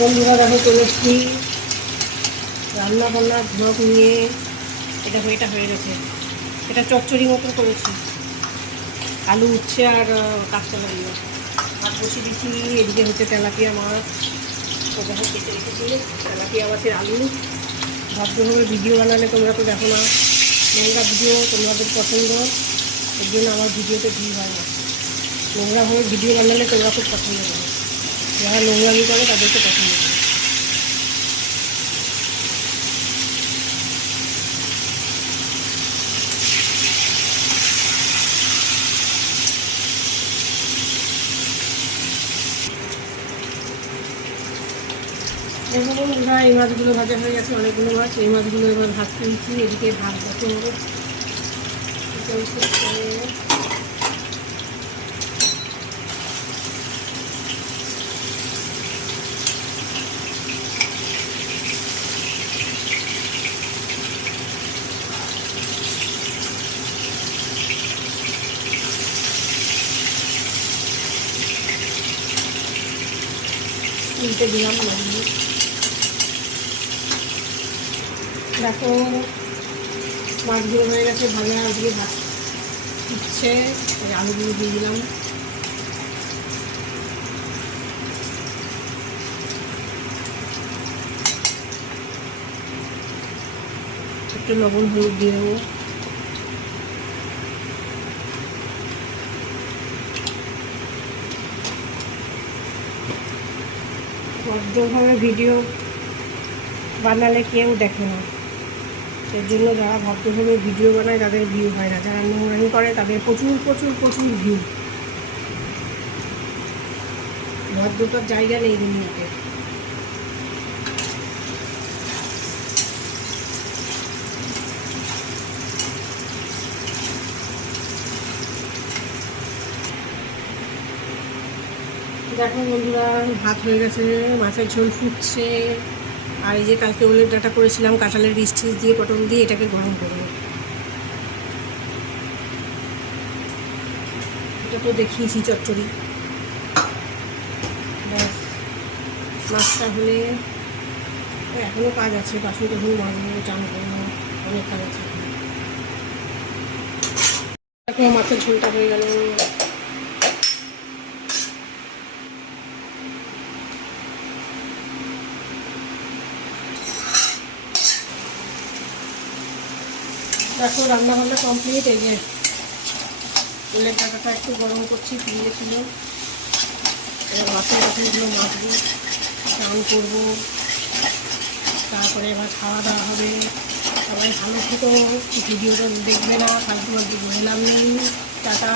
বন্ধুরা দেখো চলে এসছি রান্না বান্নার ব্লগ নিয়ে। এটা হয়ে গেছে, এটা চচ্চড়ি মতো করেছি, আলু উচ্ছে আর কাঁচকলা দিয়ে ভাত বসিয়ে দিচ্ছি। এদিকে হচ্ছে তেলাপিয়া মাছ, ওটা কেটে রেখেছি। তেলাপিয়া মাছের আলু ভদ্রভাবে ভিডিও বানালে তোমরা তো দেখো না, নোংরা ভিডিও তোমাদের পছন্দ, এর জন্য আমার ভিডিওতে ভিউ হয় না। নোংরাভাবে ভিডিও বানালে তোমরা খুব পছন্দ করো, যারা নোংরামি করে তাদেরকে পছন্দ করে। দেখুন এই মাছগুলো ভাজা হয়ে গেছে, অনেকগুলো মাছ। এই মাছগুলো এবার ভাজতে দিচ্ছি। এদিকে ভাত বসে হবে, উল্টে দিলাম মাছগুলো। দেখো মাছগুলো হয়ে গেছে ভাজা, ওদিকে ভাত দিচ্ছে, আলুগুলো দিয়ে দিলাম। একটু লবণ হলুদ দিয়ে দেবো। ভদ্রভাবে ভিডিও বানালে কেউ দেখে না, এর জন্য যারা ভদ্রভাবে ভিডিও বানায় তাদের ভিউ হয় না, যারা নোংরামি করে তাদের প্রচুর প্রচুর প্রচুর ভিউ। ভদ্রতার জায়গা নেই দুনিয়াতে। দেখো বন্ধুরা ভাত হয়ে গেছে, মাছের ঝোল ফুটছে, আর এই যে কালকে ওলের ডাঁটা করেছিলাম কাঁঠালের বীজ টিজ দিয়ে পটল দিয়ে, এটাকে গরম করবো। এটা তো দেখিয়েছি চচ্চড়ি। ব্যাস মাছটা হলে এখনও কাজ আছে, বাসন কখন মাজবো, চান করবো, অনেক কাজ আছে। দেখো মাছের ঝোলটা হয়ে গেল। দেখো রান্না বান্না কমপ্লিট। এই যে ওলের ডাঁটাটা একটু গরম করছি, ফিরিয়ে ছিল। এবার মাছের বাসনগুলো মাজবো, স্নান করবো, তারপরে এবার খাওয়া দাওয়া হবে। সবাই ভালো থেকো, ভিডিওটা দেখবে না, ফালতু বললাম নেই। টাটা।